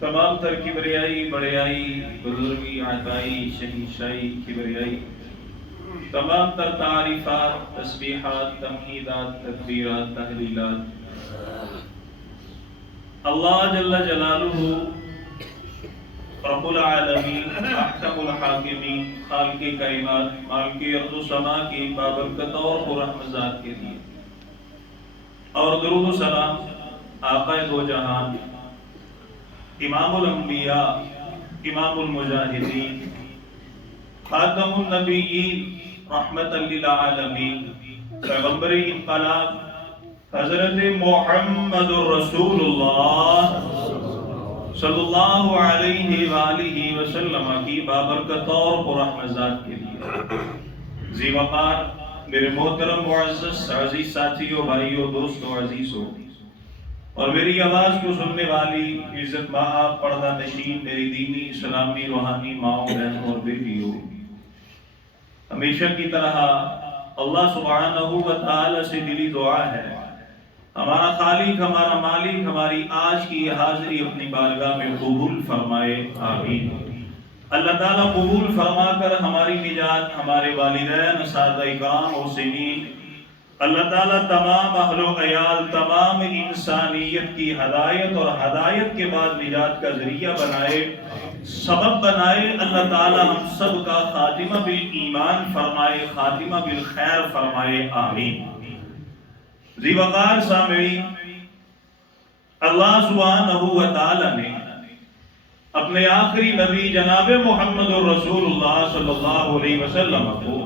تمام تر کبریائی بڑیائی بزرگی عطائی شہنشائی کبریائی تمام تر تعریفات تسبیحات تمہیدات تکبیرات تحلیلات اللہ جل جلالہ رب العالمین احکم الحاکمین خالق کائنات مالک ارض و سما کی بابرکت اور پررحمت ذات کے لیے اور درود و سلام آقا دو جہان امام الانبیاء امام المجاہدین خاتم النبیین رحمت للعالمین پیغمبر انقلاب حضرت محمد رسول اللہ صلی اللہ علیہ وآلہ وسلم کی بابرکت اور پررحمت ذات کے لیے ذی وقار میرے محترم معزز عزیز ساتھیوں بھائیوں دوستوں عزیزوں اور میری آواز کو سننے والی عزت مآب پردہ نشین میری دینی اسلامی روحانی ماؤں بہنوں اور بیٹیوں، ہمیشہ کی طرح اللہ سبحانہ و تعالی سے دلی دعا ہے ہمارا خالق ہمارا مالک ہماری آج کی حاضری اپنی بارگاہ میں قبول فرمائے، آمین۔ اللہ تعالیٰ قبول فرما کر ہماری نجات ہمارے والدین اساتذہ اکرام و سنین اللہ تعالیٰ تمام اہل و عیال تمام انسانیت کی ہدایت اور ہدایت کے بعد نجات کا ذریعہ بنائے، سبب بنائے۔ اللہ تعالیٰ ہم سب کا خاتمہ بالایمان فرمائے، خاتمہ بالخیر فرمائے، آمین۔ ذی وقار سامعین، اللہ سبحانہ و تعالیٰ نے اپنے آخری نبی جناب محمد رسول اللہ صلی اللہ علیہ وسلم کو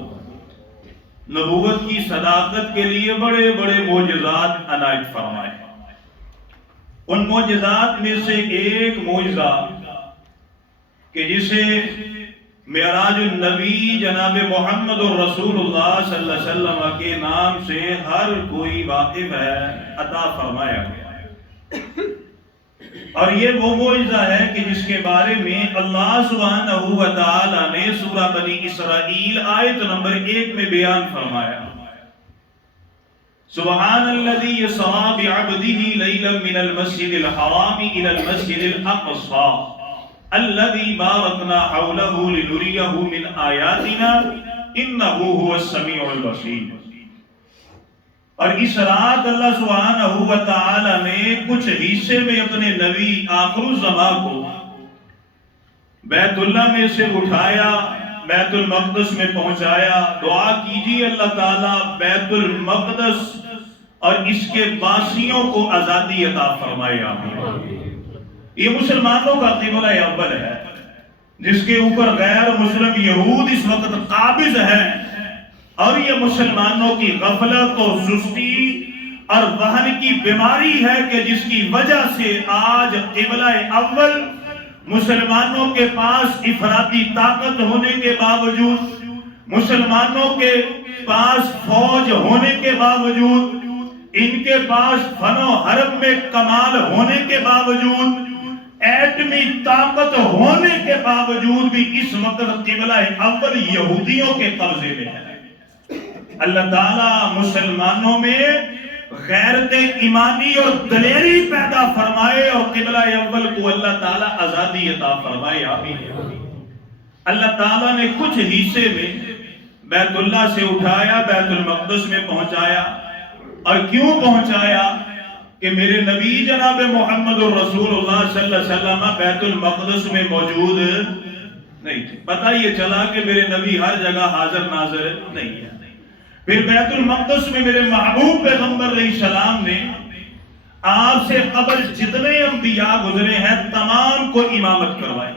نبوت کی صداقت کے لیے بڑے بڑے معجزات عنایت فرمائے۔ ان معجزات میں سے ایک معجزہ کہ جسے معراج النبی جناب محمد رسول اللہ صلی اللہ علیہ وسلم کے نام سے ہر کوئی واقف ہے، عطا فرمایا گیا ہے۔ اور یہ وہ معجزہ ہے کہ جس کے بارے میں اللہ سبحانہ و تعالی نے سورہ بنی اسرائیل آیت نمبر 1 میں بیان فرمایا، سبحان الذی یسری بعبدہ لیلا من المسجد الحرام الى المسجد الاقصى الذي باركنا حوله لنريه من آياتنا إنه هو السميع البصير۔ اور اس رات اللہ سبحانہ و تعالی نے کچھ حصے میں اپنے نبی آخر الزمان کو بیت اللہ میں سے اٹھایا، بیت المقدس میں پہنچایا۔ دعا کیجیے اللہ تعالیٰ بیت المقدس اور اس کے باسیوں کو آزادی عطا فرمائے، آمین۔ یہ مسلمانوں کا قبلہ اول ہے جس کے اوپر غیر مسلم یہود اس وقت قابض ہیں، اور یہ مسلمانوں کی غفلت و سستی اور وہن کی بیماری ہے کہ جس کی وجہ سے آج قبلہ اول مسلمانوں کے پاس افراطی طاقت ہونے کے باوجود، مسلمانوں کے پاس فوج ہونے کے باوجود، ان کے پاس فن و حرب میں کمال ہونے کے باوجود، ایٹمی طاقت ہونے کے باوجود بھی اس وقت قبلہ اول یہودیوں کے قبضے میں ہے۔ اللہ تعالیٰ مسلمانوں میں غیرت ایمانی اور دلیری پیدا فرمائے اور قبلہ اول کو اللہ تعالیٰ آزادی عطا فرمائے، آمین۔ اللہ تعالیٰ نے کچھ حصے میں بیت اللہ سے اٹھایا، بیت المقدس میں پہنچایا۔ اور کیوں پہنچایا؟ کہ میرے نبی جناب محمد رسول اللہ صلی اللہ علیہ وسلم بیت المقدس میں موجود نہیں تھے۔ پتہ یہ چلا کہ میرے نبی ہر جگہ حاضر ناظر نہیں ہے۔ پھر بیت المقدس میں میرے محبوب پیغمبر علیہ السلام نے آپ سے قبل جتنے انبیاء گزرے ہیں تمام کو امامت کروائی۔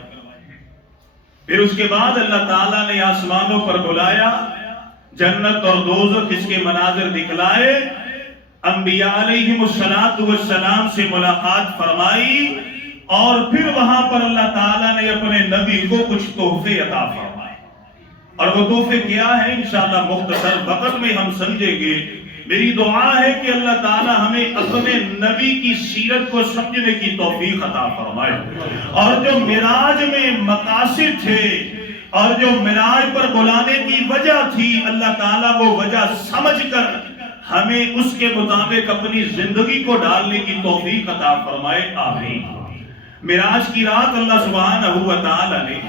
پھر اس کے بعد اللہ تعالیٰ نے آسمانوں پر بلایا، جنت اور دوزخ اس کے مناظر دکھلائے، انبیاء علیہم السلام سے ملاقات فرمائی، اور پھر وہاں پر اللہ تعالیٰ نے اپنے نبی کو کچھ تحفے عطا فرمائے۔ اور وہ تحفے کیا ہے انشاءاللہ مختصر وقت میں ہم سمجھیں گے۔ میری دعا ہے کہ اللہ تعالیٰ ہمیں اپنے نبی کی سیرت کو سمجھنے کی توفیق عطا فرمائے، اور جو معراج میں مقاصد تھے اور جو معراج پر بلانے کی وجہ تھی، اللہ تعالیٰ وہ وجہ سمجھ کر ہمیں اس کے مطابق اپنی زندگی کو ڈالنے کی توفیق عطا فرمائے، آمین۔ معراج کی رات اللہ سبحانہ و تعالی نے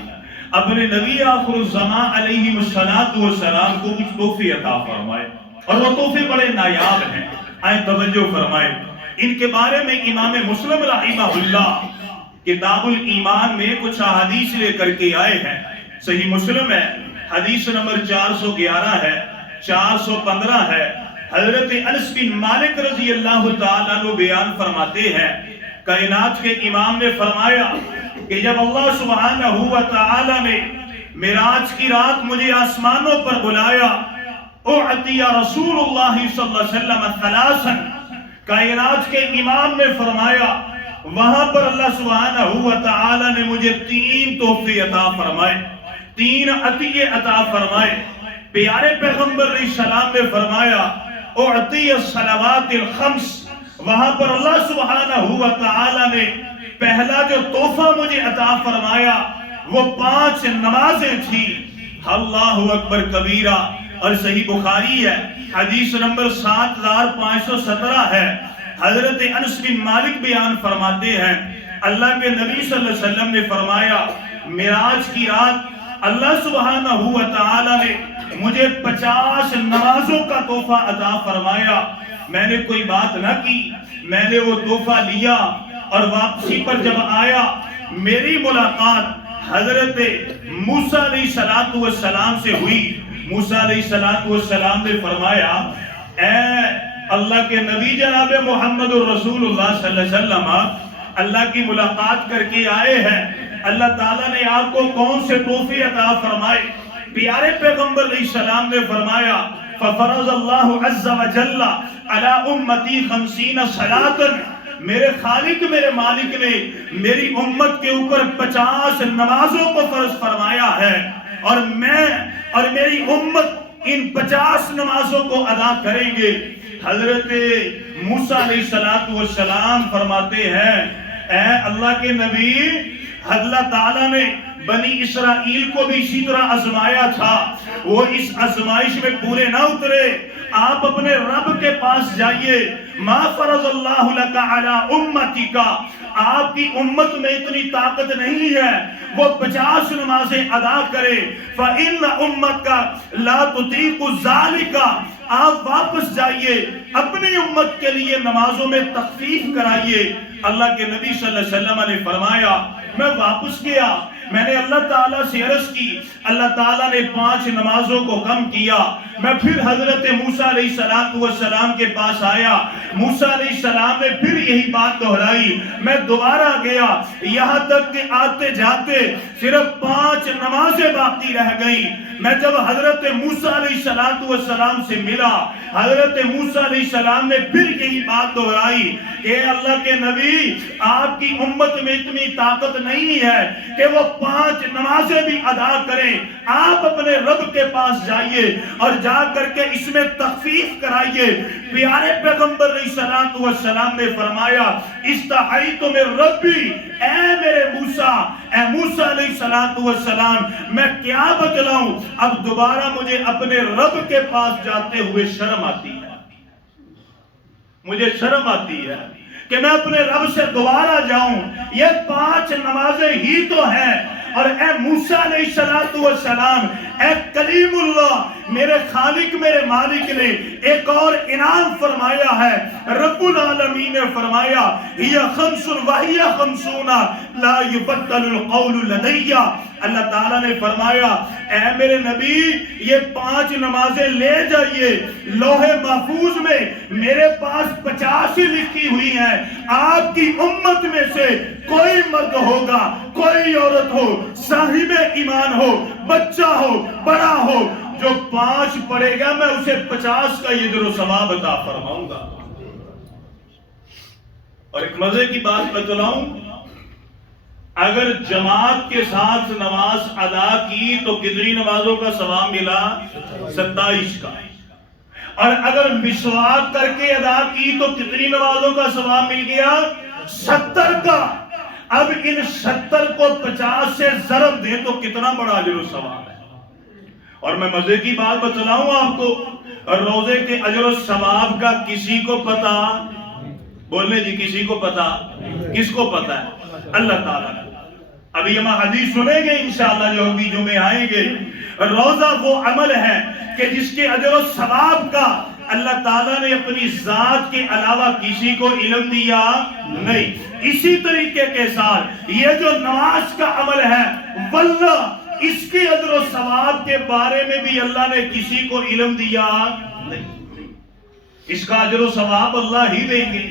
اپنے نبی آخر الزمان علیہ السلام کو کچھ تحفے عطا فرمائے، اور وہ تحفے بڑے نایاب ہیں۔ آئیں توجہ فرمائے، ان کے بارے میں امام مسلم رحمہ اللہ کتاب الایمان میں کچھ احادیث لے کر کے آئے ہیں۔ صحیح مسلم ہے، حدیث نمبر 411 ہے، 415 ہے۔ حضرت انس بن مالک رضی اللہ تعالیٰ عنہ بیان فرماتے ہیں، کائنات کے امام نے فرمایا کہ جب اللہ سبحانہ و تعالیٰ نے معراج کی رات مجھے آسمانوں پر بلایا، اعطی رسول اللہ صلی اللہ علیہ وسلم ثلاثا، کائنات کے امام نے فرمایا وہاں پر اللہ سبحانہ و تعالیٰ نے مجھے 3 تحفے عطا فرمائے، 3 عطیے عطا فرمائے۔ پیارے پیغمبر علیہ السلام نے فرمایا اعطی الصلوات الخمس، وہاں پر اللہ سبحانہ و تعالیٰ نے پہلا جو تحفہ مجھے عطا فرمایا وہ 5 نمازیں تھی۔ اللہ اکبر کبیرہ، اور صحیح بخاری ہے، حدیث نمبر 7517 ہے۔ حضرت انس بن مالک بیان فرماتے ہیں اللہ کے نبی صلی اللہ علیہ وسلم نے فرمایا معراج کی رات اللہ سبحانہ و تعالی نے مجھے 50 نمازوں کا تحفہ عطا فرمایا۔ میں نے کوئی بات نہ کی، میں نے وہ تحفہ لیا، اور واپسی پر جب آیا میری ملاقات حضرت موسیٰ علیہ السلام سے ہوئی۔ موسیٰ علیہ السلام نے فرمایا اے اللہ کے نبی جناب محمد الرسول اللہ صلی اللہ علیہ وسلم اللہ کی ملاقات کر کے آئے ہیں، اللہ تعالیٰ نے آپ کو کون سے تحفے عطا فرمائے؟ پیارے پیغمبر علیہ السلام نے فرمایا ففرض اللہ عز وجل علی امتی 50 صلاۃ، میرے خالق میرے مالک نے میری امت کے اوپر 50 نمازوں کو فرض فرمایا ہے، اور میں اور میری امت ان 50 نمازوں کو ادا کریں گے۔ حضرت موسیٰ علیہ السلام فرماتے ہیں اے اللہ کے نبی، اللہ تعالیٰ نے بنی اسرائیل کو بھی اسی طرح آزمایا تھا، وہ اس آزمائش میں پورے نہ اترے، آپ اپنے رب کے پاس جائیے۔ ما فرض اللہ لک علی امتک، آپ کی امت میں اتنی طاقت نہیں ہے وہ 50 نمازیں ادا کرے، فإن امتک لا تطیق ذلک، آپ واپس جائیے اپنی امت کے لیے نمازوں میں تخفیف کرائیے۔ اللہ کے نبی صلی اللہ علیہ وسلم نے فرمایا میں واپس گیا، میں نے اللہ تعالیٰ سے عرض کی، اللہ تعالیٰ نے 5 نمازوں کو کم کیا۔ میں پھر حضرت موسیٰ علیہ السلام کے پاس آیا، موسیٰ علیہ السلام نے پھر یہی بات دہرائی، میں دوبارہ گیا، یہاں تک کہ آتے جاتے صرف 5 نمازیں باقی رہ گئیں۔ میں جب حضرت موسیٰ علیہ السلام سے ملا، حضرت موسیٰ علیہ السلام نے پھر یہی بات دہرائی کہ اللہ کے نبی، آپ کی امت میں اتنی طاقت نہیں ہے کہ وہ 5 نمازیں بھی ادا کریں، آپ اپنے رب کے پاس جائیے اور جا کر کے اس میں تخفیف کرائیے۔ پیارے پیغمبر علیہ السلام نے فرمایا استحییت من ربی، اے میرے موسیٰ، اے موسیٰ علیہ السلام، میں کیا بتلاؤں، اب دوبارہ مجھے اپنے رب کے پاس جاتے ہوئے شرم آتی ہے، مجھے شرم آتی ہے کہ میں اپنے رب سے دوبارہ جاؤں، یہ 5 نمازیں ہی تو ہیں۔ اور اے موسیٰ علیہ السلام، اے کلیم اللہ، میرے خالق میرے مالک نے ایک اور انعام فرمایا ہے، رب العالمین نے فرمایا ہی 5 وہی 50 لا یبدل القول لدی، اللہ تعالیٰ نے فرمایا اے میرے نبی یہ 5 نمازیں لے جائیے، لوح محفوظ میں میرے پاس 50 لکھی ہوئی ہیں، آپ کی امت میں سے کوئی مرد ہوگا، کوئی عورت ہو، صاحب ایمان ہو، بچہ ہو، بڑا ہو، جو 5 پڑھے گا میں اسے 50 کا اجر و ثواب عطا فرماؤں گا۔ اور ایک مزے کی بات بتلاؤں، اگر جماعت کے ساتھ نماز ادا کی تو کتنی نمازوں کا ثواب ملا؟ 27 کا۔ اور اگر مسواک کر کے ادا کی تو کتنی نمازوں کا ثواب مل گیا؟ 70 کا۔ اب ان 70 کو 50 سے ضرب دیں تو کتنا بڑا اجر و ثواب ہے۔ اور میں مزے کی بات بتلاؤں آپ کو، روزے کے اجر و ثواب کا کسی کو پتا؟ بولنے جی، کسی کو پتا؟ کس کو پتا ہے؟ اللہ تعالیٰ کو. ابھی ہم حدیث سنیں گے انشاءاللہ جو ابھی جمعے آئیں گے. روزہ وہ عمل ہے کہ جس کے اجر و ثواب کا اللہ تعالیٰ نے اپنی ذات کے علاوہ کسی کو علم دیا نہیں. اسی طریقے کے ساتھ یہ جو نماز کا عمل ہے واللہ اس کے اجر و ثواب کے بارے میں بھی اللہ نے کسی کو علم دیا نہیں. اس کا اجر و ثواب اللہ ہی دیں گے.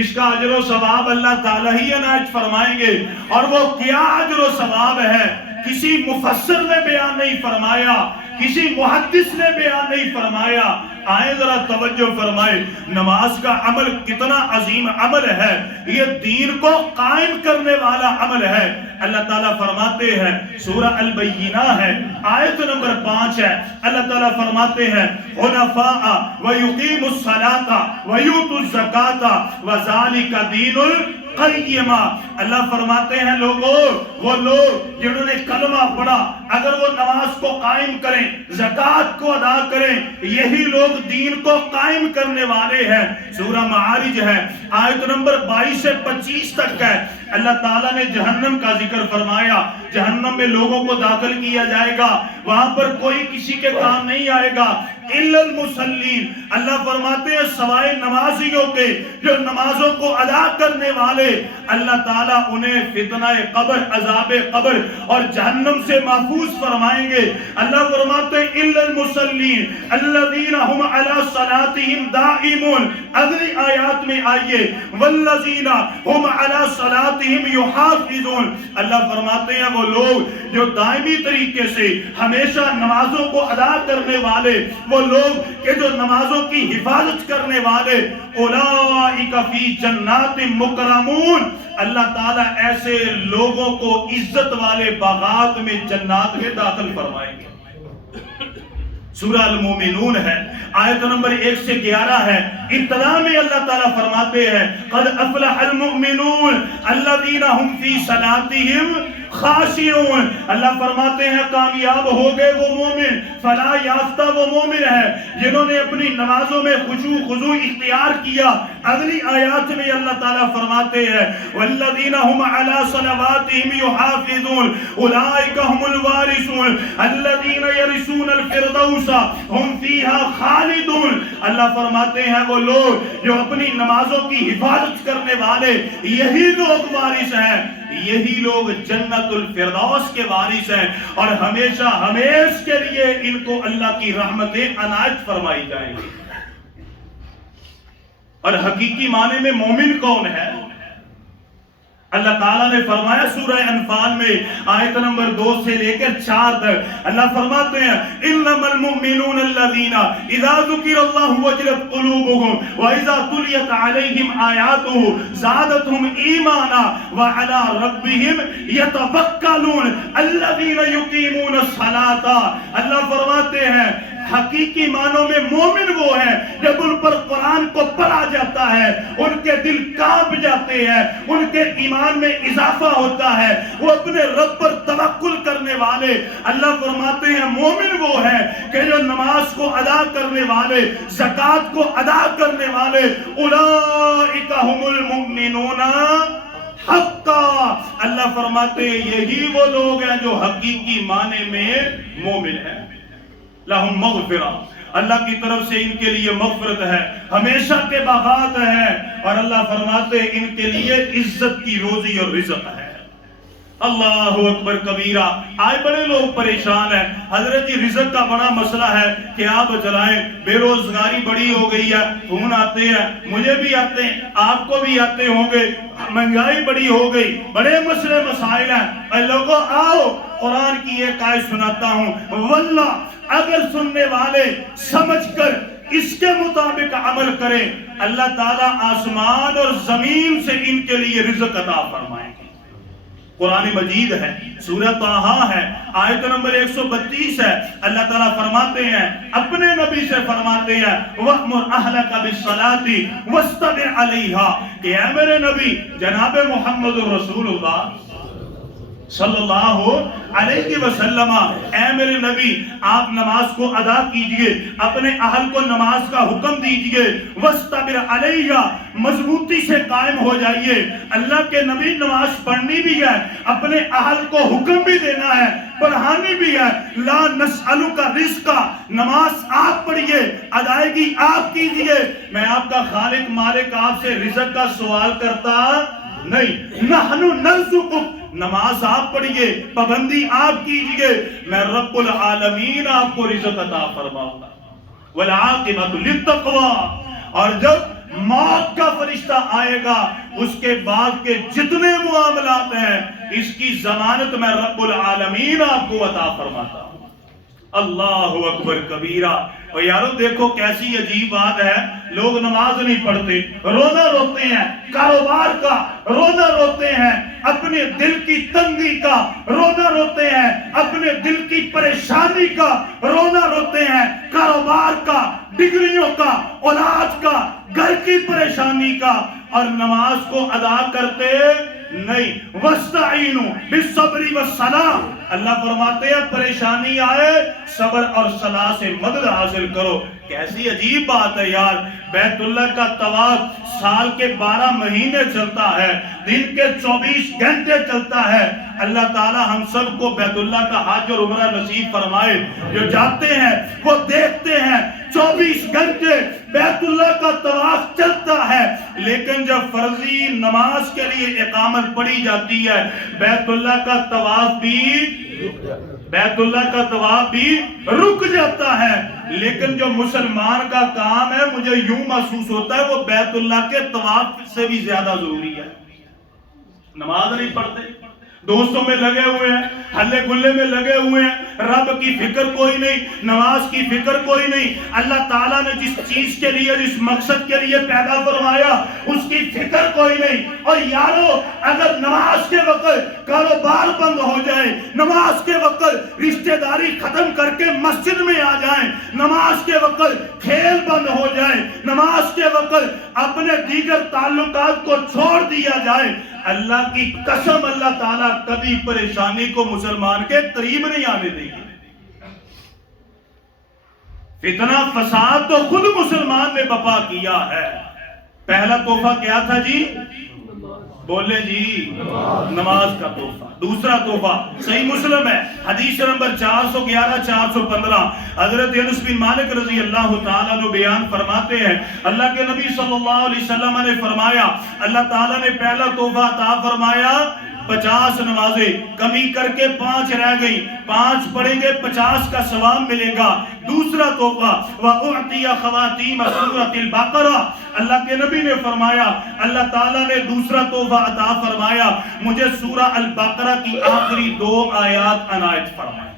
اس کا اجر و ثواب اللہ تعالیٰ ہی عنایت فرمائیں گے. اور وہ کیا اجر و ثواب ہے کسی مفسر نے بیان نہیں فرمایا, کسی محدث نے بیان نہیں فرمایا. آئیں ذرا توجہ فرمائے, نماز کا عمل کتنا عظیم عمل ہے. یہ دین کو قائم کرنے والا عمل ہے. اللہ تعالیٰ فرماتے ہیں, سورہ البینہ ہے آیت نمبر 5 ہے, اللہ تعالیٰ فرماتے ہیں حنفاء ویقیموا الصلاۃ ویؤتوا الزکاۃ وذالک دین القیمہ. اللہ فرماتے ہیں لوگوں, وہ لوگ جنہوں نے کلمہ پڑھا اگر وہ نماز کو قائم کریں, زکوٰۃ کو ادا کریں, یہی لوگ دین کو قائم کرنے والے ہیں. سورہ معارج ہے آیت نمبر 22 سے 25 تک ہے. اللہ تعالیٰ نے جہنم کا ذکر فرمایا. جہنم میں لوگوں کو داخل کیا جائے گا, وہاں پر کوئی کسی کے کام نہیں آئے گا الا المصلین. اللہ فرماتے ہیں سوائے نمازیوں کے, جو نمازوں کو ادا کرنے والے, اللہ تعالیٰ انہیں فتنہ قبر, عذاب قبر اور جہنم سے محفوظ فرمائیں گے. اللہ فرماتے ہیں الا المصلین الذین هم علی صلاتهم دائمون. اگلی آیات میں آئیے والذین هم علی صلاتهم یحافظون. اللہ فرماتے ہیں وہ لوگ جو دائمی طریقے سے ہمیشہ نمازوں کو ادا کرنے والے, وہ لوگ کہ جو نمازوں کی حفاظت کرنے والے, اولئک فی جنات مکرمون. اللہ تعالیٰ ایسے لوگوں کو عزت والے باغات میں, جنات میں داخل فرمائیں گے. سورہ المومنون ہے آیت نمبر 1 سے 11 ہے. ابتدا میں اللہ تعالیٰ فرماتے ہیں قد افلح المؤمنون الذین هم فی صلاتهم خاشعون. اللہ فرماتے ہیں کامیاب ہو گئے وہ مومن, فلاح یافتہ وہ مومن ہے جنہوں نے اپنی نمازوں میں خشوع خضوع اختیار کیا. اگلی آیات میں اللہ تعالیٰ فرماتے ہیں والذین هم علی صلواتهم یحافظون اولئک هم الوارثون الذین یرثون الفردوس هم فیها خالدون. اللہ فرماتے ہیں وہ لوگ جو اپنی نمازوں کی حفاظت کرنے والے, یہی لوگ وارث ہیں, یہی لوگ جنت الفردوس کے وارث ہیں, اور ہمیشہ ہمیش کے لیے ان کو اللہ کی رحمتیں عنایت فرمائی جائیں گی. اور حقیقی معنی میں مومن کون ہے؟ اللہ تعالیٰ نے فرمایا سورہ انفال میں آیت نمبر 2 سے لے کر 4 تک, اللہ فرماتے ہیں انما المؤمنون الذین اذا ذکر اللہ وجلت قلوبهم واذا تلیت علیہم آیاتہ زادتهم ایمانا وعلی ربهم یتوکلون الذین یقیمون الصلاۃ. اللہ فرماتے ہیں حقیقی معنوں میں مومن وہ ہیں جب ان پر قرآن کو پڑھا جاتا ہے ان کے دل کانپ جاتے ہیں, ان کے ایمان میں اضافہ ہوتا ہے, وہ اپنے رب پر توکل کرنے والے. اللہ فرماتے ہیں مومن وہ ہیں کہ جو نماز کو ادا کرنے والے, زکوٰۃ کو ادا کرنے والے, اولئک هم المؤمنون حقا. اللہ فرماتے ہیں یہی وہ لوگ ہیں جو حقیقی معنی میں مومن ہیں. لہم مغفرہ, اللہ کی طرف سے ان کے لیے مغفرت ہے, ہمیشہ کے باغات ہیں, اور اللہ فرماتے ہیں ان کے لیے عزت کی روزی اور رزق ہے. اللہ اکبر کبیرہ. آج بڑے لوگ پریشان ہیں حضرت جی, رزق کا بڑا مسئلہ ہے کہ آپ چلائیں, بے روزگاری بڑی ہو گئی ہے, فون آتے ہیں, مجھے بھی آتے ہیں, آپ کو بھی آتے ہوں گے, مہنگائی بڑی ہو گئی, بڑے مسئلے مسائل ہیں. اے لوگوں آؤ قرآن کی ایک آیت سناتا ہوں, واللہ اگر سننے والے سمجھ کر اس کے مطابق عمل کریں, اللہ تعالیٰ آسمان اور زمین سے ان کے لیے رزق عطا فرمائیں گے. قرآن مجید ہے, سورہ طٰہٰ ہے, آیت نمبر 132 ہے. اللہ تعالیٰ فرماتے ہیں, اپنے نبی سے فرماتے ہیں وَأْمُرْ أَهْلَكَ بِالصَّلَاةِ وَاسْتَبِعْ عَلَيْهَا, کہ اے میرے نبی جناب محمد رسول اللہ صلی اللہ علیہ وسلم، اے میرے نبی آپ نماز کو ادا کیجئے، اپنے اہل کو نماز کا حکم دیجئے، وَاسْتَبِرْ عَلَيْهَا، مضبوطی سے قائم ہو جائیے۔ اللہ کے نبی نماز پڑھنی بھی ہے، اپنے اہل کو حکم بھی دینا ہے، پڑھانی بھی ہے۔ لا نسألک رزقا، نماز آپ پڑھیے، ادائیگی آپ کیجئے، میں آپ کا خالق مالک آپ سے رزق کا سوال کرتا نہیں۔ نحن نرزقک، نماز آپ پڑھیے، پابندی آپ کیجئے، میں رب العالمین آپ کو رزق عطا فرماؤں گا۔ والعاقبۃ للتقویٰ، اور جب موت کا فرشتہ آئے گا اس کے بعد کے جتنے معاملات ہیں اس کی ضمانت میں رب العالمین آپ کو عطا فرماتا ہوں۔ اللہ اکبر کبیرہ۔ اور یارو دیکھو کیسی عجیب بات ہے، لوگ نماز نہیں پڑھتے، روزہ روتے ہیں، کاروبار کا روزہ روتے ہیں، اپنے دل کی تنگی کا روزہ روتے ہیں، اپنے دل کی پریشانی کا روزہ روتے ہیں، کاروبار کا، ڈگریوں کا، اولاد کا، گھر کی پریشانی کا، اور نماز کو ادا کرتے نہیں۔ وَاسْتَعِينُوا بِالصَّبْرِ وَالصَّلَاةِ، اللہ فرماتے ہیں پریشانی آئے صبر اور صلاح سے مدد حاصل کرو۔ کیسی عجیب بات ہے یار، بیت اللہ کا طواف سال کے 12 مہینے چلتا ہے، دن کے 24 گھنٹے چلتا ہے۔ اللہ تعالی ہم سب کو بیت اللہ کا حج اور عمرہ نصیب فرمائے۔ جو جاتے ہیں وہ دیکھتے ہیں 24 گھنٹے بیت اللہ کا طواف چلتا ہے، لیکن جب فرضی نماز کے لیے اقامت پڑھی جاتی ہے بیت اللہ کا طواف بھی رک جاتا ہے۔ لیکن جو مسلمان کا کام ہے مجھے یوں محسوس ہوتا ہے وہ بیت اللہ کے طواف سے بھی زیادہ ضروری ہے۔ نماز نہیں پڑھتے، دوستوں میں لگے ہوئے ہیں، ہلے گلے میں لگے ہوئے ہیں، رب کی فکر کوئی نہیں، نماز کی فکر کوئی نہیں۔ اللہ تعالیٰ نے جس چیز کے لیے، جس مقصد کے لیے پیدا فرمایا اس کی فکر کوئی نہیں۔ اور یارو اگر نماز کے وقت کاروبار بند ہو جائے، نماز کے وقت رشتہ داری ختم کر کے مسجد میں آ جائیں، نماز کے وقت کھیل بند ہو جائے، نماز کے وقت اپنے دیگر تعلقات کو چھوڑ دیا جائے، اللہ کی قسم اللہ تعالیٰ کبھی پریشانی کو مسلمان کے قریب نہیں آنے دے گی۔ فتنہ فساد تو خود مسلمان نے بپا کیا ہے۔ پہلا تحفہ کیا تھا جی؟ بولے جی، نماز کا تحفہ۔ دوسرا تحفہ صحیح مسلم ہے، حدیث نمبر 411 415، حضرت انس بن مالک رضی اللہ تعالیٰ عنہ بیان فرماتے ہیں اللہ کے نبی صلی اللہ علیہ وسلم نے فرمایا اللہ تعالیٰ نے پہلا تحفہ عطا فرمایا 50 نمازیں، کمی کر کے 5 رہ گئی، 5 پڑھیں گے 50 کا ثواب ملے گا۔ دوسرا تحفہ وَأُعْطِيَ خَوَاتِيمَ سُورَةِ الْبَقرہ، اللہ کے نبی نے فرمایا اللہ تعالیٰ نے دوسرا تحفہ عطا فرمایا، مجھے سورہ البقرہ کی آخری 2 آیات عنایت فرمائے۔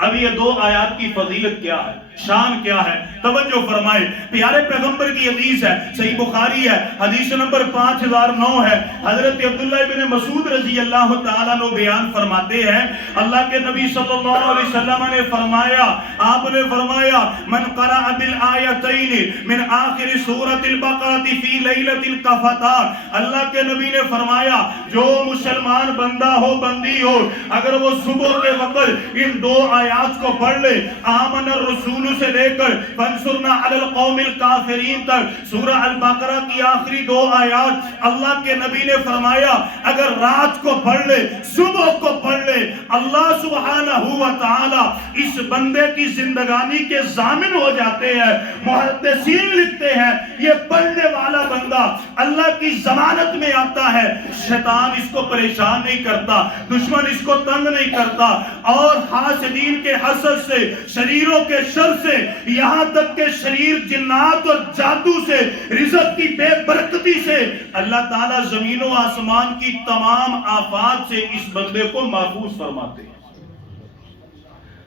اب یہ 2 آیات کی فضیلت کیا ہے، شان کیا ہے، توجہ فرمائے۔ پیارے پیغمبر کی حدیث ہے، صحیح بخاری ہے، حدیث نمبر 5009 ہے، حضرت عبداللہ ابن مسعود رضی اللہ تعالیٰ عنہ بیان فرماتے ہیں اللہ کے نبی صلی اللہ علیہ وسلم نے فرمایا، آپ نے فرمایا من قرأ بالآیتین من آخر سورۃ البقرہ فی لیلۃ القفتان، اللہ کے نبی نے فرمایا جو مسلمان بندہ ہو بندی ہو اگر وہ صبح کے وقت ان 2 آیات کو پڑھ لے، آمن الرسول سے لے کر فانصرنا علی القوم الکافرین تک سورہ البقرہ کی آخری 2 آیات، اللہ کے نبی نے فرمایا اگر رات کو پڑھ لے صبح کو پڑھ لے اللہ سبحانہ و تعالی اس بندے کی زندگانی کے ضامن ہو جاتے ہیں۔ محدثین لکھتے ہیں یہ پڑھنے والا بندہ اللہ کی ضمانت میں آتا ہے، شیطان اس کو پریشان نہیں کرتا، دشمن اس کو تنگ نہیں کرتا، اور حاسدین کے حسد سے، شریروں کے شر سے، یہاں تک کہ شریر جنات اور جادو سے، رزق کی بے برکتی سے، اللہ تعالیٰ زمین و آسمان کی تمام آفات سے اس بندے کو محفوظ فرماتے ہیں۔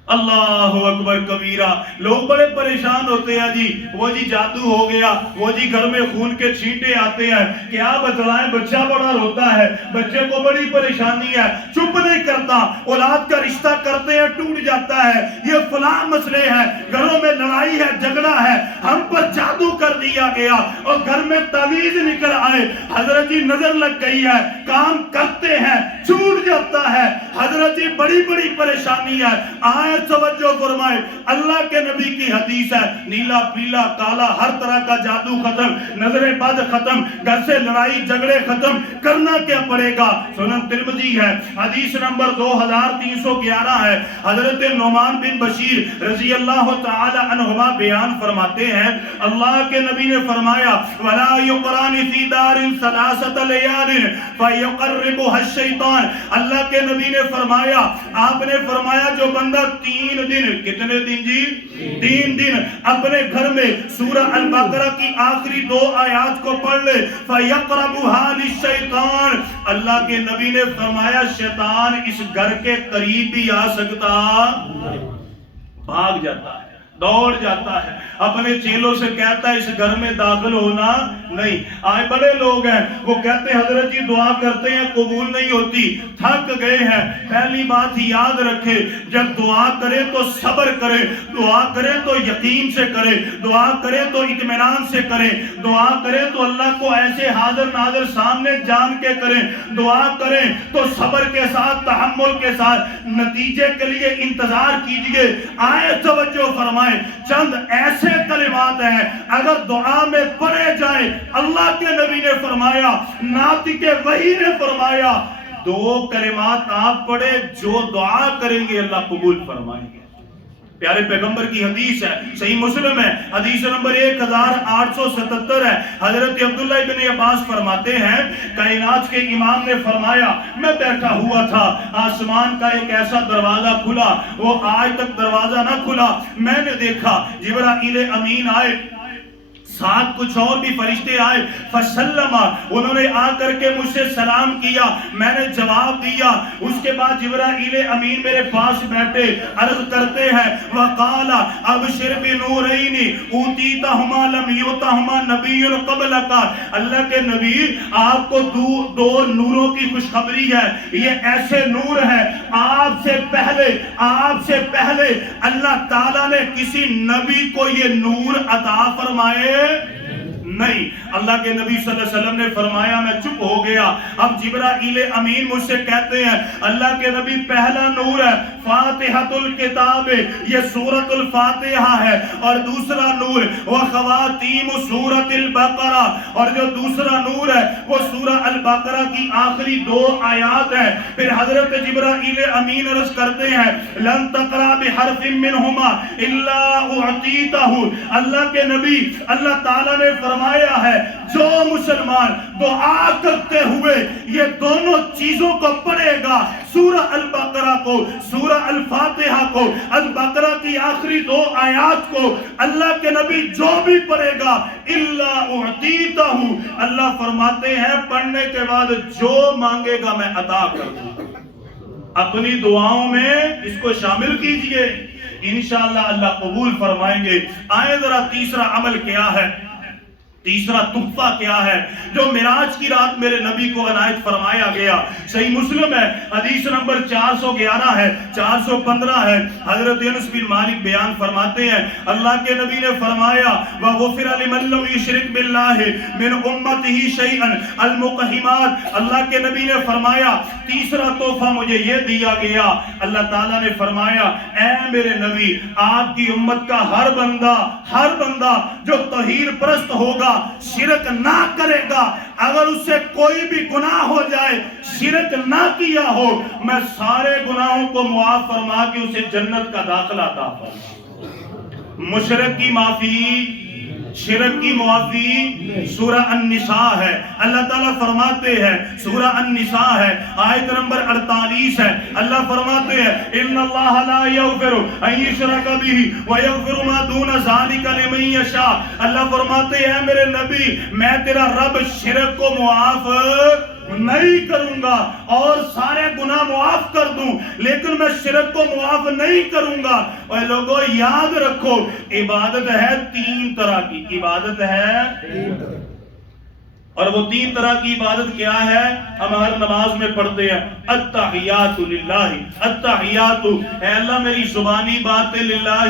اللہ اکبر کبیرہ۔ لوگ بڑے پریشان ہوتے ہیں جی وہ جی جادو ہو گیا، وہ جی گھر میں خون کے چھینٹے آتے ہیں، کیا بتلائیں بچہ بڑا روتا ہے، بچے کو بڑی پریشانی ہے، چپ نہیں کرتا، اولاد کا رشتہ کرتے ہیں ٹوٹ جاتا ہے، یہ فلاں مسئلے ہیں، گھروں میں لڑائی ہے، جھگڑا ہے، ہم پر جادو کر دیا گیا اور گھر میں تعویذ نکل آئے، حضرت جی نظر لگ گئی ہے، کام کرتے ہیں چھوٹ جاتا ہے، حضرت جی بڑی بڑی پریشانی ہے. آئے توجہ فرمائے، اللہ کے نبی کی حدیث ہے، نیلا پیلا کالا ہر طرح کا جادو ختم، نظر بد ختم، گھر سے لڑائی جھگڑے ختم، کرنا کیا پڑے گا؟ سنن ترمذی ہے، حدیث نمبر 2311 ہے. حضرت نعمان بن بشیر رضی اللہ تعالی عنہما بیان فرماتے ہیں، اللہ کے نبی نے فرمایا وَلَا يُقْرَانِ فِي دَارٍ ثَلَاثَةَ لَيَالٍ فَيُقَرِّبُهَا الشَّيْطَانِ. اللہ کے نبی نے فرمایا، آپ نے فرمایا جو بندہ 3 دن، کتنے دن جی؟ 3 دن اپنے گھر میں سورہ البقرہ کی آخری 2 آیات کو پڑھ لے، فَيَقْرَبُهَا لِلشَّيْطَانِ. اللہ کے نبی نے فرمایا شیطان اس گھر کے قریب بھی آ سکتا، بھاگ جاتا ہے، دوڑ جاتا ہے، اپنے چیلوں سے کہتا ہے اس گھر میں داخل ہونا نہیں. آئے بڑے لوگ ہیں، وہ کہتے ہیں حضرت جی دعا کرتے ہیں قبول نہیں ہوتی، تھک گئے ہیں. پہلی بات یاد رکھے، جب دعا کرے تو صبر کرے، دعا کرے تو یقین سے کرے، دعا کرے تو اطمینان سے کرے، دعا کرے تو اللہ کو ایسے حاضر ناظر سامنے جان کے کرے، دعا کرے تو صبر کے ساتھ تحمل کے ساتھ نتیجے کے لیے انتظار کیجئے. آئے توجہ فرمائے، چند ایسے کلمات ہیں اگر دعا میں پڑھے جائے، اللہ کے نبی نے فرمایا، ناطق وحی نے فرمایا 2 کلمات آپ پڑھے جو دعا کریں گے اللہ قبول فرمائیں گے. پیارے پیغمبر کی حدیث ہے، صحیح مسلم ہے، حدیث نمبر 1877 ہے. حضرت عبداللہ ابن عباس فرماتے ہیں کائنات کے امام نے فرمایا میں بیٹھا ہوا تھا، آسمان کا ایک ایسا دروازہ کھلا، وہ آج تک دروازہ نہ کھلا. میں نے دیکھا جبرائیل امین آئے، ساتھ کچھ اور بھی فرشتے آئے، فسلم، انہوں نے آ کر کے مجھ سے سلام کیا، میں نے جواب دیا. اس کے بعد جبرائیل امین میرے پاس بیٹھے، عرض کرتے ہیں وقال ابشر بنورین اوتیتہما لم یؤتہما نبی قبلک. اللہ کے نبی آپ کو 2 نوروں کی خوشخبری ہے، یہ ایسے نور ہیں آپ سے پہلے اللہ تعالیٰ نے کسی نبی کو یہ نور عطا فرمائے نہیں. اللہ کے نبی صلی اللہ علیہ وسلم نے فرمایا میں چپ ہو گیا. اب جبرائیل امین مجھ سے کہتے ہیں اللہ کے نبی پہلا نور ہے فاتحۃ الکتاب، یہ سورۃ الفاتحہ ہے، اور دوسرا نور وخواتیم سورۃ البقرہ، اور جو دوسرا نور ہے وہ سورہ البقرہ کی آخری 2 آیات ہے. پھر حضرت جبرائیل امین عرض کرتے ہیں لن تقرأ بحرف منہما الا اعطیتہ. اللہ کے نبی اللہ تعالیٰ نے فرمایا ہے جو مسلمان دعا کرتے ہوئے یہ دونوں چیزوں کو پڑھے گا، سورہ البقرہ کو، سورہ الفاتحہ کو، البقرہ کی آخری 2 آیات کو، اللہ کے نبی جو بھی پڑھے گا الا اعطیتہ، اللہ فرماتے ہیں پڑھنے کے بعد جو مانگے گا میں عطا کر دوں گا. اپنی دعاؤں میں اس کو شامل کیجئے، انشاءاللہ اللہ قبول فرمائیں گے. آئے ذرا تیسرا عمل کیا ہے، تیسرا تحفہ کیا ہے جو معراج کی رات میرے نبی کو عنایت فرمایا گیا. صحیح مسلم ہے، حدیث نمبر 411 ہے، 415 ہے. حضرت انس بن مالک بیان فرماتے ہیں اللہ کے نبی نے فرمایا وَغُفِرَ لِمَن لَّمْ يُشْرِكْ بِاللَّهِ مِنْ أُمَّتِهِ شَيْئًا الْمُقَحِمَاتِ. اللہ کے نبی نے فرمایا تیسرا تحفہ مجھے یہ دیا گیا. اللہ تعالیٰ نے فرمایا اے میرے نبی آپ کی امت کا ہر بندہ جو طہیر پرست ہوگا، شرک نہ کرے گا، اگر اس سے کوئی بھی گناہ ہو جائے شرک نہ کیا ہو، میں سارے گناہوں کو معاف فرما کے اسے جنت کا داخلہ عطا فرماؤں. مشرک کی معافی، شرک کی معافی سورہ النساء ہے. اللہ تعالیٰ فرماتے ہیں سورہ النساء ہے، آیت نمبر 48 ہے. اللہ فرماتے ہیں ان اللہ لا یغفر ان یشرک بہ ویغفر ما دون ذلک لمن یشاء. اللہ فرماتے ہیں میرے نبی میں تیرا رب شرک کو معاف نہیں کروں گا اور سارے گناہ معاف کر دوں، لیکن میں شرک کو معاف نہیں کروں گا. اور لوگوں یاد رکھو عبادت ہے 3 طرح کی، عبادت ہے اور وہ 3 طرح کی عبادت کیا ہے؟ ہم ہر نماز میں پڑھتے ہیں التحیات للہ، التحیات، اے اللہ میری زبانی باتیں للہ،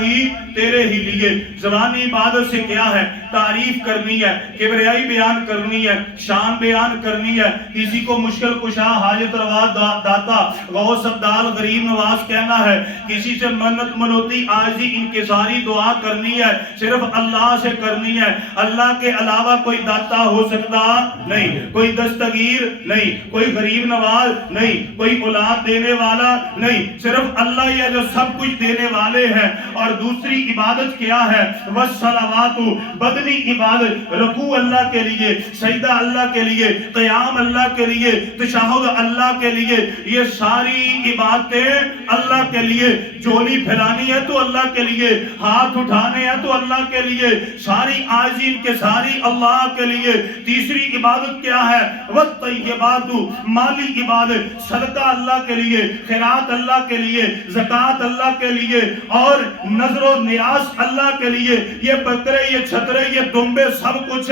تیرے ہی لیے۔ زبانی عبادت سے کیا ہے؟ تعریف کرنی ہے، کبریائی بیان کرنی ہے، شان بیان کرنی ہے، کسی کو مشکل کشا، حاجت روا، داتا، غوث عبدال، غریب نواز کہنا ہے، کسی سے منت منوتی، عاجزی، انکساری دعا کرنی ہے، صرف اللہ سے کرنی ہے۔ اللہ کے علاوہ کوئی داتا ہو سکتا نہیں، کوئی دستگیر نہیں، کوئی غریب نواز نہیں، کوئی اولاد دینے والا نہیں، صرف اللہ ہی ہے جو سب کچھ دینے والے ہیں۔ اور دوسری عبادت کیا ہے؟ والصلوات، بدنی عبادت، رکوع اللہ کے لیے، سجدہ اللہ کے لیے، قیام اللہ کے لیے، تشہد اللہ کے لیے، یہ ساری عبادتیں اللہ کے لیے۔ جولی پھیلانی ہے تو اللہ کے لیے، ہاتھ اٹھانے ہیں تو اللہ کے لیے، ساری عاجزی انکساری اللہ کے لیے۔ تیسری عبادت کیا ہے؟ والطیبات، مالی عبادت، صدقہ اللہ کے لیے، خیرات اللہ کے لیے، زکوٰۃ اللہ کے لیے، اور نظر و نیاز اللہ کے لیے۔ یہ بکرے، یہ چھترے، یہ دمبے، سب کچھ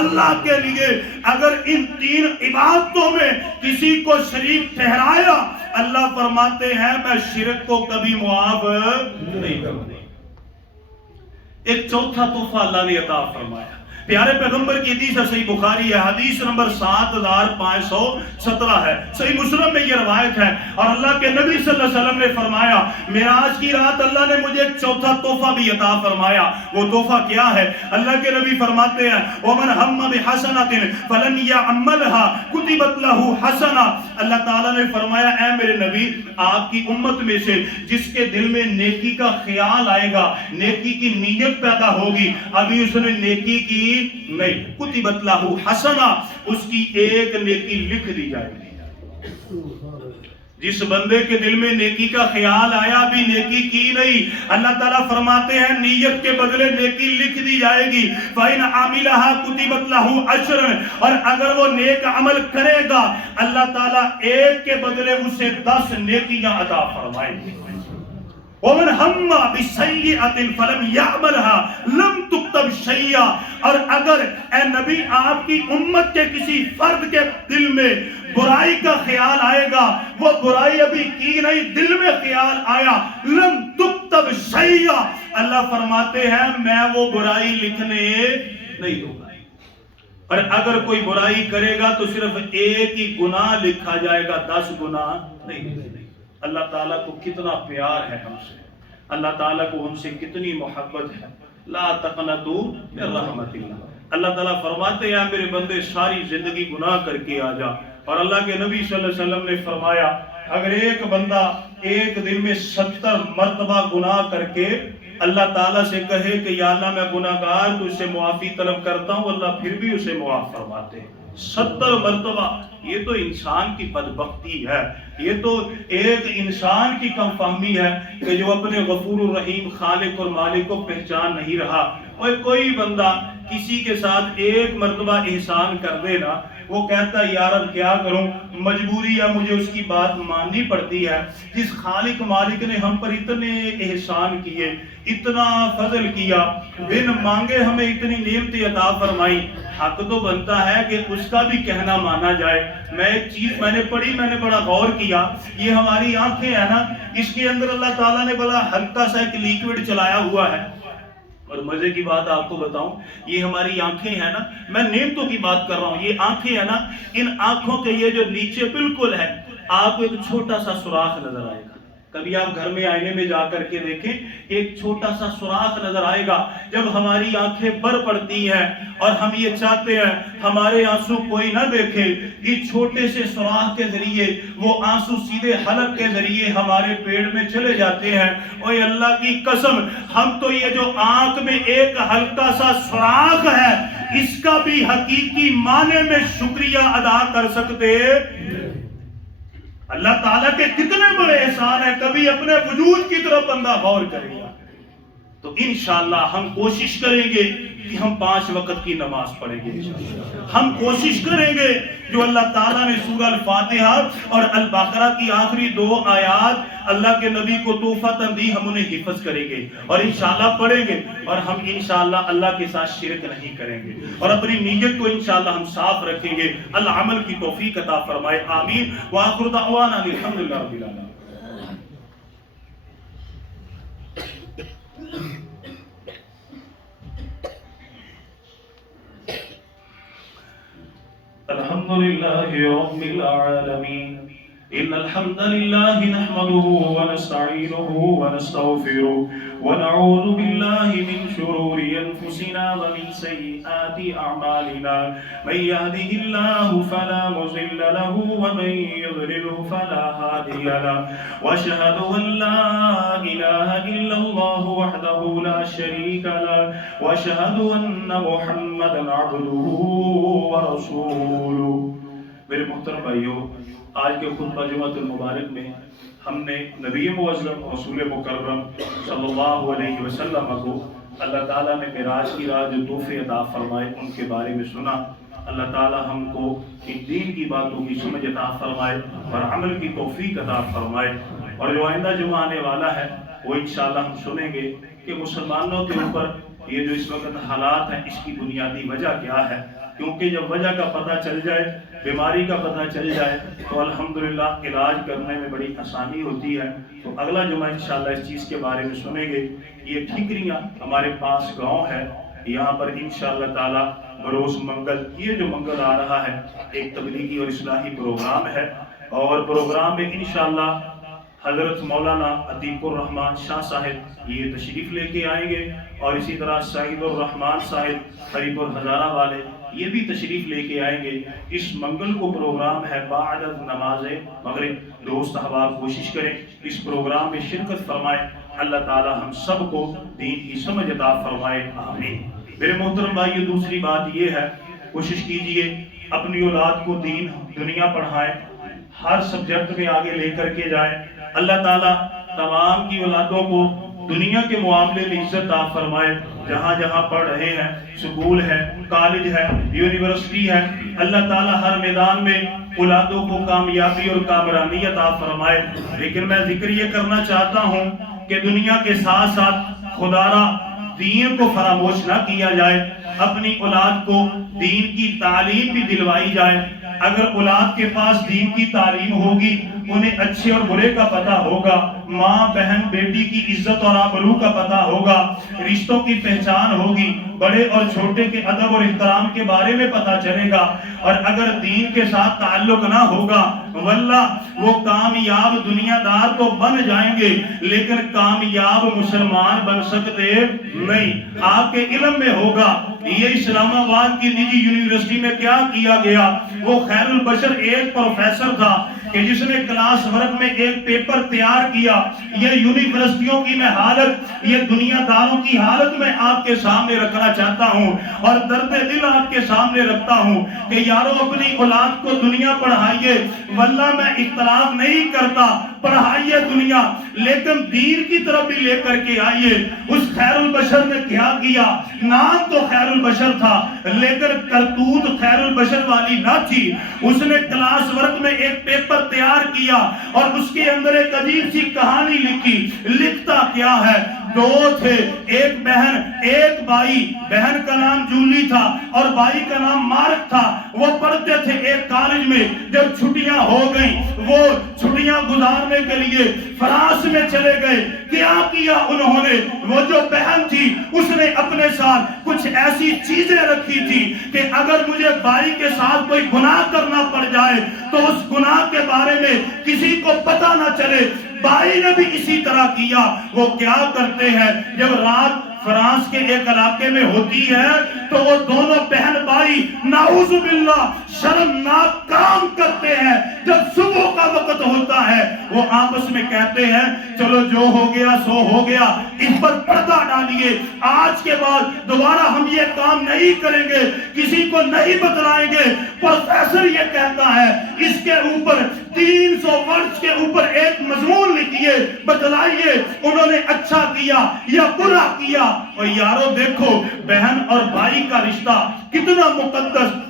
اللہ کے لیے۔ اگر ان 3 عبادتوں میں کسی کو شریک ٹھہرایا، اللہ فرماتے ہیں میں شرک کو کبھی معاف نہیں کروں۔ ایک چوتھا تحفہ اللہ نے عطا فرمایا، پیارے پیغمبر کی حدیث ہے، صحیح بخاری ہے، حدیث نمبر 7517 ہے، صحیح مسلم میں یہ روایت ہے۔ اور اللہ کے نبی صلی اللہ علیہ وسلم نے فرمایا معراج کی رات اللہ نے مجھے ایک چوتھا تحفہ بھی عطا فرمایا۔ وہ تحفہ کیا ہے؟ اللہ کے نبی فرماتے ہیں وَمَنْ هَمَّ بِحَسَنَةٍ فَلَنْ يَعْمَلْهَا كُتِبَتْ لَهُ حَسَنَةٌ۔ اللہ تعالیٰ نے فرمایا اے میرے نبی، آپ کی امت میں سے جس کے دل میں نیکی کا خیال آئے گا، نیکی کی نیت پیدا ہوگی، ابھی اس نے نیکی کی نہیں، کتبت لہ حسنہ، اس کی ایک نیکی لکھ دی جائے گی۔ جس بندے کے دل میں نیکی کا خیال آیا بھی نیکی کی نہیں، اللہ تعالیٰ فرماتے ہیں نیت کے بدلے نیکی لکھ دی جائے گی۔ فَإِنْ عَمِلَهَا كُتِبَتْ لَهُ أَجْرٌ، اور اگر وہ نیک عمل کرے گا اللہ تعالیٰ ایک کے بدلے اسے 10 نیکیاں عطا فرمائیں گے۔ وَمَنْ هَمَّ بِسَيِّئَةٍ فَلَمْ يَعْمَلْهَا لَمْ تُكْتَبْ شَيْئًا، اور اگر اے نبی آپ کی امت کے کسی فرد کے دل میں برائی کا خیال آئے گا، وہ برائی ابھی کی نہیں، دل میں خیال آیا، لَمْ تُكْتَبْ شَيْئًا، اللہ فرماتے ہیں میں وہ برائی لکھنے نہیں دوں گا۔ اور اگر کوئی برائی کرے گا تو صرف ایک ہی گناہ لکھا جائے گا، 10 گناہ نہیں۔ اللہ تعالیٰ کو کتنا پیار ہے ہم سے، اللہ تعالیٰ کو ہم سے کتنی محبت ہے۔ لا تقنطوا من رحمت اللہ، اللہ تعالیٰ فرماتے ہیں میرے بندے ساری زندگی گناہ کر کے آ جا۔ اور اللہ کے نبی صلی اللہ علیہ وسلم نے فرمایا اگر ایک بندہ ایک دن میں 70 مرتبہ گناہ کر کے اللہ تعالیٰ سے کہے کہ یا اللہ میں گناہ گار تو اس سے معافی طلب کرتا ہوں، اللہ پھر بھی اسے معاف فرماتے ہیں۔ 70 مرتبہ، یہ تو انسان کی بدبختی ہے، یہ تو ایک انسان کی کم فہمی ہے کہ جو اپنے غفور الرحیم خالق اور مالک کو پہچان نہیں رہا۔ اور کوئی بندہ کسی کے ساتھ ایک مرتبہ احسان کر دے نا، وہ کہتا ہے یار اب کیا کروں، مجبوری ہے، مجھے اس کی بات ماننی پڑتی ہے۔ جس خالق مالک نے ہم پر اتنے احسان کیے، اتنا فضل کیا، بن مانگے ہمیں اتنی نعمتیں عطا فرمائی، حق تو بنتا ہے کہ اس کا بھی کہنا مانا جائے۔ میں ایک چیز میں نے پڑھی، میں نے بڑا غور کیا، یہ ہماری آنکھیں ہیں نا، اس کے اندر اللہ تعالیٰ نے بڑا ہلکا سا ایک لیکوڈ چلایا ہوا ہے۔ اور مزے کی بات آپ کو بتاؤں، یہ ہماری آنکھیں ہیں نا، میں نعمتوں کی بات کر رہا ہوں، یہ آنکھیں ہیں نا، ان آنکھوں کے یہ جو نیچے بالکل ہے، آپ کو ایک چھوٹا سا سوراخ نظر آئے گا۔ کبھی آپ گھر میں آئینے میں جا کر کے دیکھیں، ایک چھوٹا سا سوراخ نظر آئے گا۔ جب ہماری آنکھیں بھر پڑتی ہیں اور ہم یہ چاہتے ہیں ہمارے آنسو کوئی نہ دیکھے، اس چھوٹے سے سوراخ کے ذریعے وہ آنسو سیدھے حلق کے ذریعے ہمارے پیٹ میں چلے جاتے ہیں۔ اور اللہ کی قسم، ہم تو یہ جو آنکھ میں ایک ہلکا سا سوراخ ہے، اس کا بھی حقیقی معنی میں شکریہ ادا کر سکتے۔ اللہ تعالیٰ کے کتنے بڑے احسان ہیں، کبھی اپنے وجود کی طرف بندہ غور کرے گا۔ تو انشاءاللہ ہم کوشش کریں گے کہ ہم 5 وقت کی نماز پڑھیں گے. ہم کوشش کریں گے جو اللہ تعالیٰ نے سورہ الفاتحہ اور البقرہ کی آخری 2 آیات اللہ کے نبی کو تحفہ دی، ہم انہیں حفظ کریں گے اور انشاءاللہ پڑھیں گے، اور ہم انشاءاللہ اللہ کے ساتھ شرک نہیں کریں گے اور اپنی نیت کو انشاءاللہ ہم صاف رکھیں گے. اللہ عمل کی توفیق عطا فرمائے، آمین. وآخر دعوانا الحمدللہ رب العالمین. الحمد لله رب العالمين. إن الحمد لله نحمده ونستعينه ونستغفره ونعوذ بالله من شرور أنفسنا ومن سيئات أعمالنا. من يهده الله فلا مضل له ومن يضلل فلا هادي له. وأشهد أن لا إله إلا الله وحده لا شريك له وأشهد أن محمدا عبده ورسوله. میرے محترم بھائیو، آج کے خطبہ جمعۃ المبارک میں ہم نے نبی معظم رسول مکرم صلی اللہ علیہ وسلم کو اللہ تعالیٰ نے معراج کی رات جو تحفے عطا فرمائے ان کے بارے میں سنا. اللہ تعالیٰ ہم کو ان دین کی باتوں کی سمجھ عطا فرمائے اور عمل کی توفیق عطا فرمائے. اور جو آئندہ جمعہ آنے والا ہے وہ انشاءاللہ ہم سنیں گے کہ مسلمانوں کے اوپر یہ جو اس وقت حالات ہیں اس کی بنیادی وجہ کیا ہے. کیونکہ جب وجہ کا پتہ چل جائے، بیماری کا پتہ چل جائے تو الحمدللہ علاج کرنے میں بڑی آسانی ہوتی ہے. تو اگلا جمعہ انشاءاللہ اس چیز کے بارے میں سنیں گے. یہ ٹھیکریاں ہمارے پاس گاؤں ہے، یہاں پر انشاءاللہ تعالی بروز منگل، یہ جو منگل آ رہا ہے ایک تبلیغی اور اصلاحی پروگرام ہے، اور پروگرام میں انشاءاللہ حضرت مولانا عتیق الرحمن شاہ صاحب یہ تشریف لے کے آئیں گے، اور اسی طرح سعید الرحمن صاحب ہری پور ہزارہ والے یہ بھی تشریف لے کے آئیں گے. اس منگل کو پروگرام ہے بعد از نماز مغرب. دوست احباب کوشش کریں اس پروگرام میں شرکت فرمائیں. اللہ تعالی ہم سب کو دین کی سمجھ عطا فرمائے، آمین. میرے محترم بھائی، دوسری بات یہ ہے، کوشش کیجئے اپنی اولاد کو دین دنیا پڑھائیں، ہر سبجیکٹ میں آگے لے کر کے جائیں. اللہ تعالیٰ تمام کی اولادوں کو دنیا کے معاملے میں عزت عطا فرمائے. جہاں جہاں پڑھ رہے ہیں، سکول ہے، کالج ہے، یونیورسٹی ہے، اللہ تعالیٰ ہر میدان میں اولادوں کو کامیابی اور کامرانی عطا فرمائے. لیکن میں ذکر یہ کرنا چاہتا ہوں کہ دنیا کے ساتھ ساتھ خدا را دین کو فراموش نہ کیا جائے. اپنی اولاد کو دین کی تعلیم بھی دلوائی جائے. اگر اولاد کے پاس دین کی تعلیم ہوگی، انہیں اچھے اور برے کا پتہ ہوگا، ماں بہن بیٹی کی عزت اور آبرو کا پتہ ہوگا، رشتوں کی پہچان ہوگی، بڑے اور چھوٹے کے ادب اور احترام کے بارے میں پتہ چلے گا. اور اگر دین کے ساتھ تعلق نہ ہوگا واللہ وہ کامیاب دنیا دار تو بن جائیں گے لیکن کامیاب مسلمان بن سکتے نہیں. آپ کے علم میں ہوگا یہ اسلام آباد کی نجی یونیورسٹی میں کیا کیا گیا. وہ خیر البشر ایک پروفیسر تھا کہ جس نے کلاس ورک میں ایک پیپر تیار کیا. یہ یونیورسٹیوں کی میں حالت، یہ دنیا داروں کی حالت میں آپ کے سامنے رکھنا چاہتا ہوں اور درد دل آپ کے سامنے رکھتا ہوں کہ یارو اپنی اولاد کو دنیا پڑھائیے. واللہ میں اختلاف نہیں کرتا، پڑھائیے دنیا، لیکن دین کی طرف بھی لے کر کے آئیے. اس خیر البشر نے کیا کیا؟ نام تو خیر البشر تھا لیکن کرتوت خیر البشر والی نہ تھی. اس نے کلاس ورک میں ایک پیپر تیار کیا اور اس کے اندر ایک عجیب سی کہانی لکھی. لکھتا کیا ہے؟ 2 تھے، ایک بہن ایک بھائی. بہن کا نام جولی تھا اور بھائی کا نام مارک تھا. وہ پڑھتے تھے ایک کالج میں. جب چھٹیاں ہو گئیں وہ چھٹیاں گزارنے کے لیے فرانس میں چلے گئے. کیا کیا انہوں نے؟ وہ جو بہن تھی اس نے اپنے ساتھ کچھ ایسی چیزیں رکھی تھی کہ اگر مجھے بھائی کے ساتھ کوئی گناہ کرنا پڑ جائے تو اس گناہ کے بارے میں کسی کو پتہ نہ چلے. بھائی نے بھی اسی طرح کیا. وہ کیا کرتے ہیں؟ جب رات فرانس کے ایک علاقے میں ہوتی ہے تو وہ دونوں بہن بھائی نعوذ باللہ شرمناک کام کرتے ہیں. جب صبح کا وقت ہوتا ہے وہ آپس میں کہتے ہیں چلو جو ہو گیا سو ہو گیا، اس پر پردہ ڈالیے، آج کے بعد دوبارہ ہم یہ کام نہیں کریں گے، کسی کو نہیں بتلائیں گے. پروفیسر یہ کہتا ہے اس کے اوپر 300 ورڈز کے اوپر ایک مضمون لکھی کیے بتلائیے انہوں نے اچھا کیا یا برا کیا. اور یارو دیکھو بہن اور بھائی کا رشتہ کتنا مقدس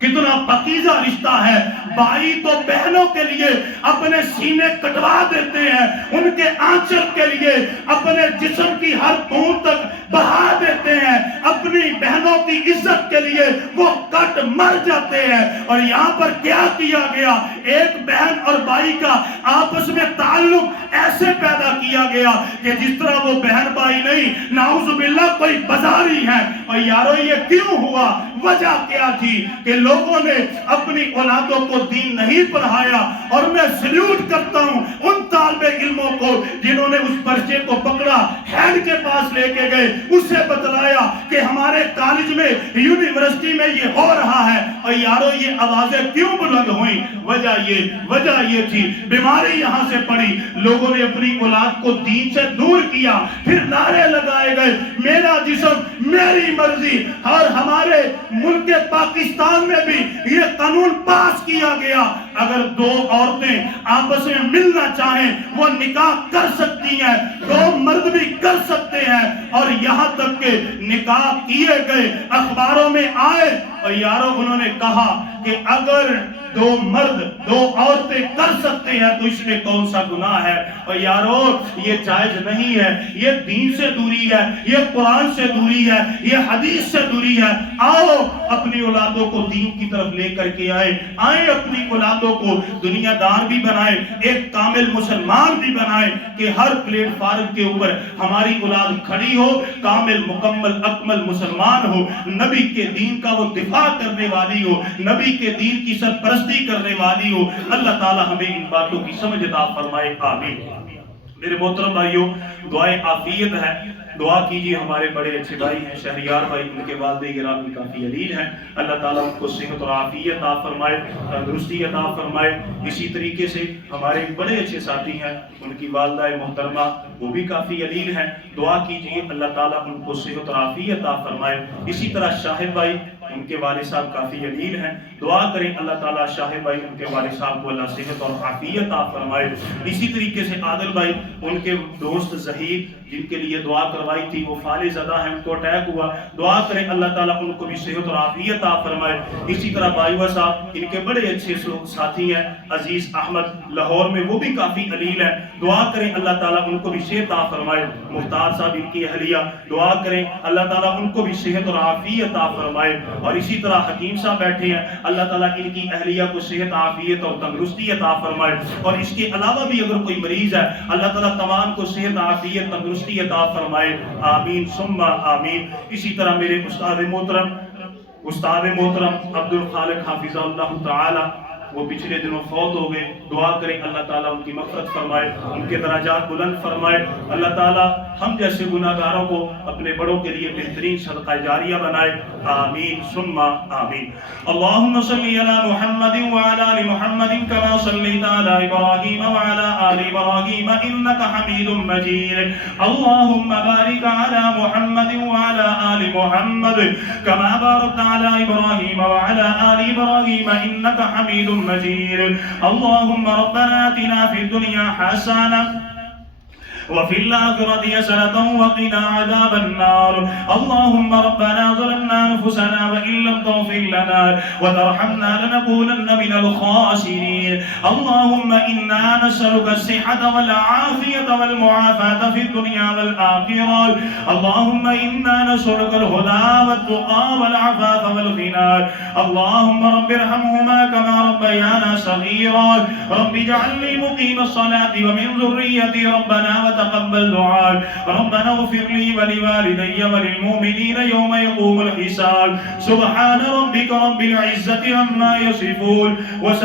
کتنا پاکیزہ رشتہ ہے. بھائی تو بہنوں کے لیے اپنے سینے کٹوا دیتے ہیں, ان کے آنچل کے لیے اپنے جسم کی ہر خون تک بہا دیتے ہیں, اپنی بہنوں کی عزت کے لیے وہ کٹ مر جاتے ہیں. اور یہاں پر کیا کیا گیا, ایک بہن اور بھائی کا آپس میں تعلق ایسے پیدا کیا گیا کہ جس طرح وہ بہن بھائی نہیں, نعوذ باللہ کوئی بازاری ہے. اور یارو یہ کیوں ہوا, وجہ کیا تھی کہ لوگوں نے اپنی اولادوں کو دین نہیں پڑھایا. اور میں سلیوٹ کرتا ہوں ان طالب علموں کو جنہوں نے اس پرچے کو پکڑا, ہیڈ کے پاس لے کے گئے, اسے بتلایا کہ ہمارے کالج میں یونیورسٹی میں یہ ہو رہا ہے. اور یارو یہ آوازیں کیوں بلند ہوئیں, وجہ یہ تھی بیماری یہاں سے پڑی, لوگوں نے اپنی اولاد کو دین سے دور کیا, پھر نعرے لگائے گئے میرا جسم میری مرضی. اور ہمارے ملک پاکستان میں بھی یہ قانون پاس کیا گیا, اگر دو عورتیں آپس میں ملنا چاہیں وہ نکاح کر سکتی ہیں, دو مرد بھی کر سکتے ہیں. اور یہاں تک کہ نکاح کیے گئے, اخباروں میں آئے. اور یارو انہوں نے کہا کہ اگر دو مرد دو عورتیں کر سکتے ہیں تو اس میں کون سا گناہ ہے. اور یارو یہ جائز نہیں ہے, یہ دین سے دوری ہے, یہ قرآن سے دوری ہے, یہ حدیث سے دوری ہے. آؤ اپنی اولادوں کو دین کی طرف لے کر کے آئیں اپنی اولادوں کو دنیا دار بھی بنائیں, ایک کامل مسلمان بھی بنائیں کہ ہر پلیٹ فارم کے اوپر ہماری اولاد کھڑی ہو, کامل مکمل اکمل مسلمان ہو, نبی کے دین کا وہ دفاع کرنے والی ہو, نبی کے دین کی سرپرستی کرنے والی ہو. اللہ تعالی ہمیں ان باتوں کی سمجھ عطا فرمائے, آمین. میرے محترم بھائیوں, دعائیں عافیت ہے, دعا کیجئے. ہمارے بڑے اچھے بھائی ہیں شہریار بھائی, ان کے والدے گرامی کافی علیل ہیں, اللہ تعالیٰ ان کو صحت اور عافیت عطا فرمائے, تندرستی عطا فرمائے. اسی طریقے سے ہمارے بڑے اچھے ساتھی ہیں, ان کی والدہ محترمہ وہ بھی کافی علیل ہیں, دعا کیجئے اللہ تعالیٰ ان کو صحت اور عافیت عطا فرمائے. اسی طرح شاہد بھائی, ان کے والد صاحب کافی علیل ہیں, دعا کریں اللہ تعالیٰ شاہد بھائی ان کے والد صاحب کو اللہ صحت اور عافیت عطا فرمائے. اسی طریقے سے عادل بھائی, ان کے دوست ظہیر جن کے لیے دعا کروائی تھی وہ فالح زدہ ہیں, ان کو اٹیک ہوا, دعا کریں اللہ تعالیٰ ان کو بھی صحت اور عافیت عطا فرمائے. اسی طرح بائیوہ صاحب, ان کے بڑے اچھے ساتھی ہیں عزیز احمد لاہور میں, وہ بھی کافی علیل ہیں, دعا کریں اللہ تعالیٰ ان کو بھی صحت عطا فرمائے. مختار صاحب ان کی اہلیہ, دعا کریں اللہ تعالیٰ ان کو بھی صحت اور عافیت عطا فرمائے. اور اسی طرح حکیم صاحب بیٹھے ہیں, اللہ تعالیٰ ان کی اہلیہ کو صحت عافیت اور تندرستی عطا فرمائے. اور اس کے علاوہ بھی اگر کوئی مریض ہے, اللہ تعالیٰ تمام کو صحت عافیت تندرستی عطا فرمائے, آمین ثم آمین. اسی طرح میرے استاد محترم عبد الخالق حافظہ اللہ تعالی, وہ پچھلے دنوں فوت ہو گئے, دعا کریں اللہ تعالیٰ ان کی مغفرت فرمائے, ان کے درجات بلند فرمائے. اللہ تعالیٰ ہم جیسے گناہگاروں کو اپنے بڑوں کے لیے بہترین صدقہ جاریہ بنائے, آمین ثم آمین. اللہم صلی علی محمد وعلی آل محمد کما صلیت علی ابراہیم وعلی آل ابراہیم انکا حمید مجید. اللہم بارک علی محمد وعلی آل محمد کما بارکت علی ابراہیم وعلی آل ابراہیم انکا حمید مجید. اللهم ربنا آتنا في الدنيا حسنة وفي الآخرة حسنة وقنا عذاب النار. اللهم ربنا ظلمنا أنفسنا وإن لم تغفر لنا وترحمنا لنكونن من الخاسرين. اللهم إنا نسألك الصحة والعافية والمعافاة في الدنيا والآخرة. اللهم إنا نسألك الهدى والتقى والعفاف والغنى. اللهم رب ارحمهما كما ربيانا صغيرا. رب اجعلني مقيم الصلاة ومن ذريتي ربنا تقبل دعاء. ربنا اغفر لي ولوالدي وللمؤمنين يوم يقوم الحساب. سبحان ربك رب العزة عما يصفون.